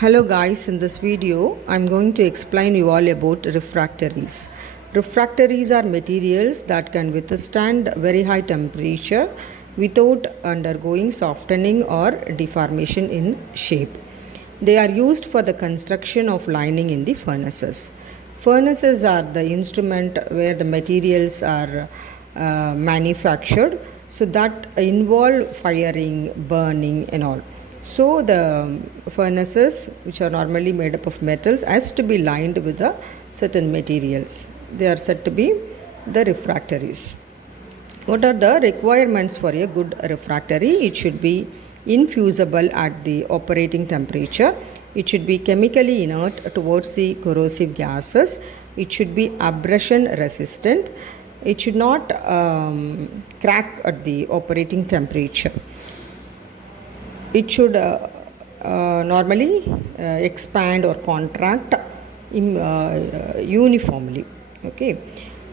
Hello guys, in this video I'm going to explain you all about refractories. Refractories are materials that can withstand very high temperature without undergoing softening or deformation in shape. They are used for the construction of lining in the furnaces. Furnaces are the instrument where the materials are manufactured, so that involve firing, burning and all. So the furnaces, which are normally made up of metals, has to be lined with a certain materials. They are said to be the refractories. What are the requirements for a good refractory? It should be infusible at the operating temperature. It should be chemically inert towards the corrosive gases. It should be abrasion resistant. It should not crack at the operating temperature. It should normally expand or contract uniformly. Okay,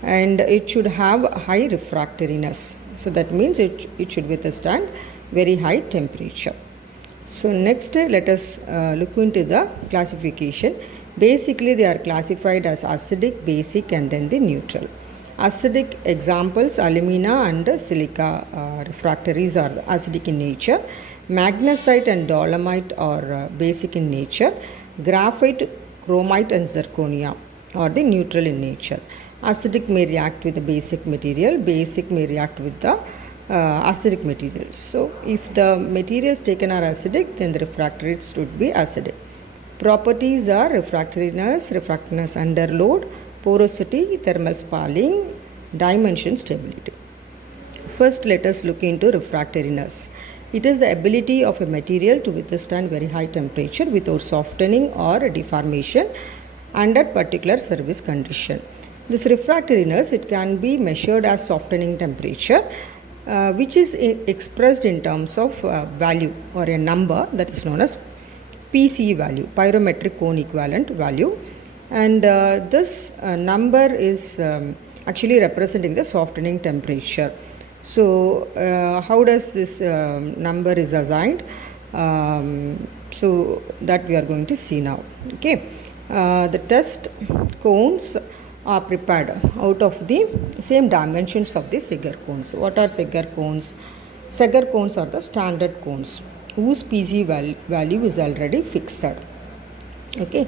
and it should have high refractoriness. So that means it should withstand very high temperature. So next let us look into the classification. Basically they are classified as acidic, basic and then the neutral. Acidic examples: alumina and silica refractories are acidic in nature. Magnesite and dolomite are basic in nature. Graphite, chromite and zirconia are the neutral in nature. Acidic may react with the basic material, basic may react with the acidic materials. So if the materials taken are acidic, then the refractories should be acidic. Properties are refractoriness under load, porosity, thermal spalling, dimension, stability. First let us look into refractoriness. It is the ability of a material to withstand very high temperature without softening or deformation under particular service condition. This refractoriness, it can be measured as softening temperature, which is expressed in terms of value or a number that is known as PC value, pyrometric cone equivalent value, and this number is actually representing the softening temperature. So how does this number is assigned? So that we are going to see now. Okay, the test cones are prepared out of the same dimensions of the Seger cones. What are Seger cones? Seger cones are the standard cones whose PC value is already fixed. Okay.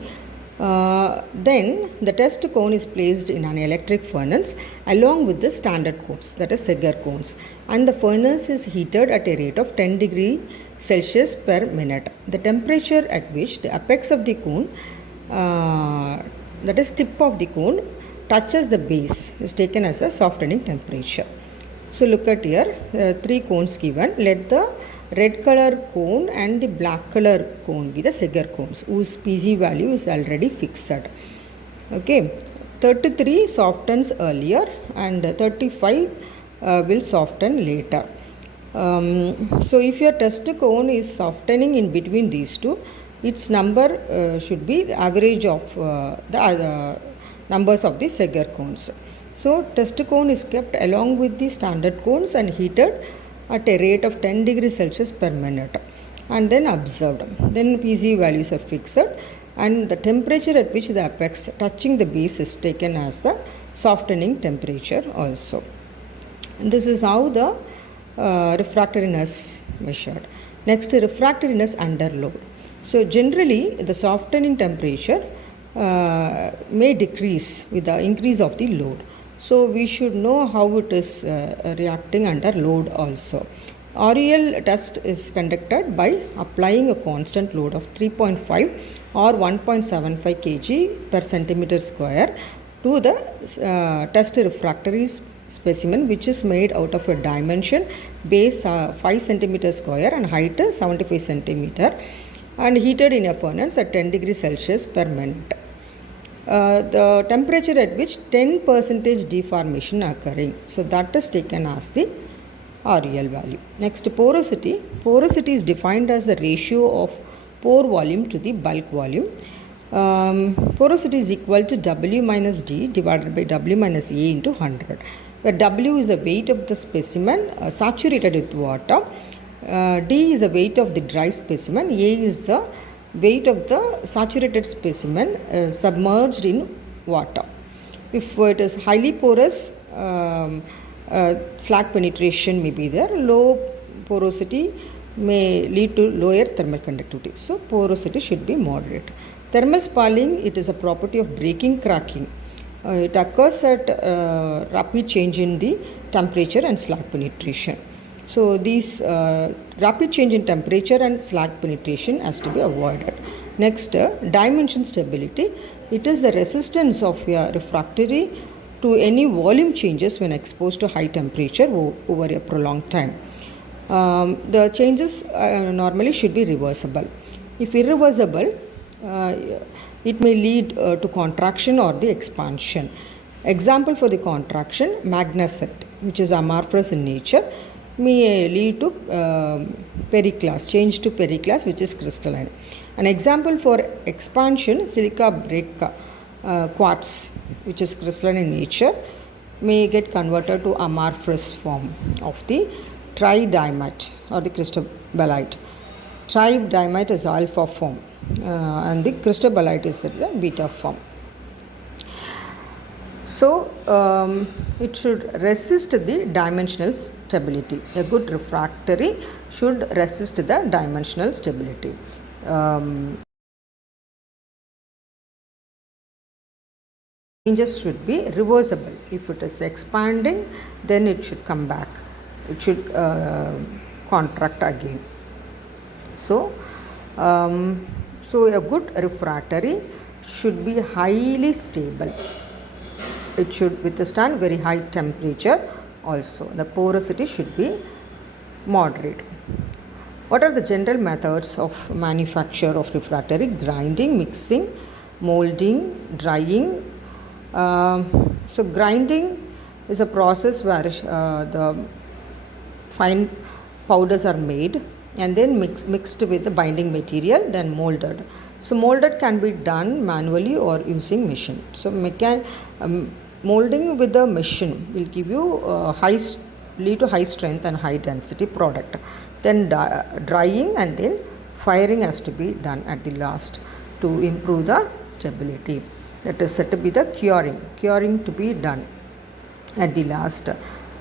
Then the test cone is placed in an electric furnace along with the standard cones, that is Seger cones, and the furnace is heated at a rate of 10 degrees Celsius per minute. The temperature at which the apex of the cone, that is tip of the cone, touches the base is taken as a softening temperature. So look at here, three cones given. Let the red color cone and the black color cone be the Seger cones whose PC value is already fixed. Okay, 33 softens earlier and 35 will soften later. So if your test cone is softening in between these two, its number should be the average of the numbers of the Seger cones. So test cone is kept along with the standard cones and heated at a rate of 10 degrees Celsius per minute and then observed. Then PC values are fixed and the temperature at which the apex touching the base is taken as the softening temperature also. And this is how the refractoriness measured. Next, refractoriness under load. So generally the softening temperature may decrease with the increase of the load. So we should know how it is reacting under load also. REL test is conducted by applying a constant load of 3.5 or 1.75 kg per centimeter square to the test refractory specimen, which is made out of a dimension base 5 centimeter square and height 75 centimeter and heated in a furnace at 10 degrees Celsius per minute. The temperature at which 10% deformation occurring. So that is taken as the REL value. Next, porosity. Porosity is defined as the ratio of pore volume to the bulk volume. Porosity is equal to W minus D divided by W minus A into 100, where W is the weight of the specimen saturated with water, D is the weight of the dry specimen, A is the weight of the saturated specimen submerged in water. If it is highly porous, slag penetration may be there. Low porosity may lead to lower thermal conductivity. So porosity should be moderate. Thermal spalling, it is a property of breaking cracking. It occurs at rapid change in the temperature and slag penetration. So these rapid change in temperature and slag penetration has to be avoided. Next, dimension stability. It is the resistance of a refractory to any volume changes when exposed to high temperature over a prolonged time. The changes normally should be reversible. If irreversible, it may lead to contraction or the expansion. Example for the contraction, magnesite, which is amorphous in nature, may lead to periclase, change to periclase, which is crystalline. An example for expansion, silica brick quartz, which is crystalline in nature, may get converted to amorphous form of the tridimite or the cristobalite. Tridimite is alpha form and the cristobalite is the beta form. So it should resist the dimensional stability. A good refractory should resist the dimensional stability. Changes should be reversible. If it is expanding, then it should come back. It should contract again. So a good refractory should be highly stable. It should withstand very high temperature also. The porosity should be moderate. What are the general methods of manufacture of refractory? Grinding, mixing, molding, drying. So grinding is a process where the fine powders are made and then mixed with the binding material, then molded. So molded can be done manually or using machine. So molding with the machine will give you lead to high strength and high density product. Then drying and then firing has to be done at the last to improve the stability. That is said to be the curing to be done at the last,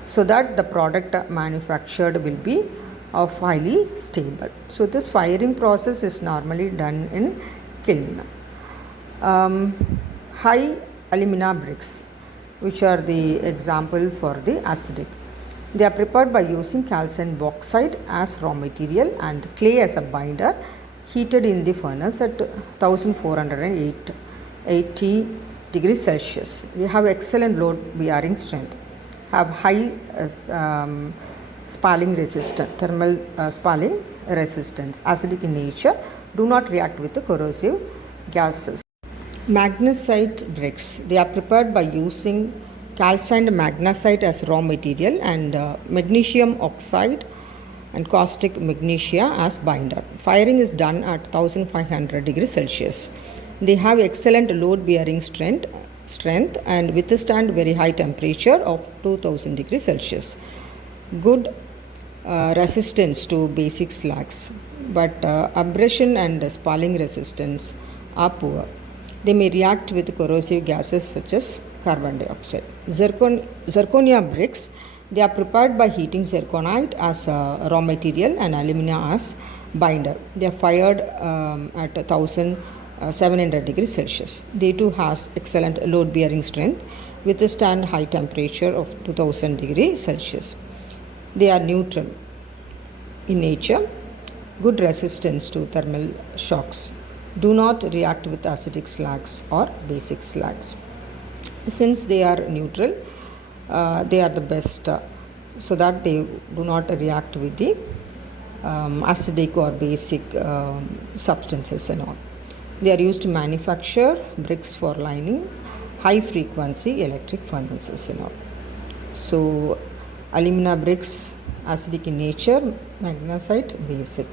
so that the product manufactured will be of highly stable. So this firing process is normally done in kiln. High alumina bricks, which are the example for the acidic. They are prepared by using calcined bauxite as raw material and clay as a binder, heated in the furnace at 1480 degrees Celsius. They have excellent load bearing strength, have high spalling resistance, thermal spalling resistance, acidic in nature, do not react with the corrosive gases. Magnesite bricks, they are prepared by using calcined magnesite as raw material and magnesium oxide and caustic magnesia as binder. Firing is done at 1500 degrees Celsius. They have excellent load bearing strength and withstand very high temperature of 2000 degrees Celsius. Good resistance to basic slags, but abrasion and spalling resistance are poor. They may react with corrosive gases such as carbon dioxide. Zirconia bricks, they are prepared by heating zirconite as raw material and alumina as binder. They are fired at 1700 degrees Celsius. They too has excellent load bearing strength, withstand high temperature of 2000 degrees Celsius. They are neutral in nature, good resistance to thermal shocks, do not react with acidic slags or basic slags. Since they are neutral, they are the best so that they do not react with the acidic or basic substances and all. They are used to manufacture bricks for lining high frequency electric furnaces and all. So alumina bricks, acidic in nature, magnesite, basic.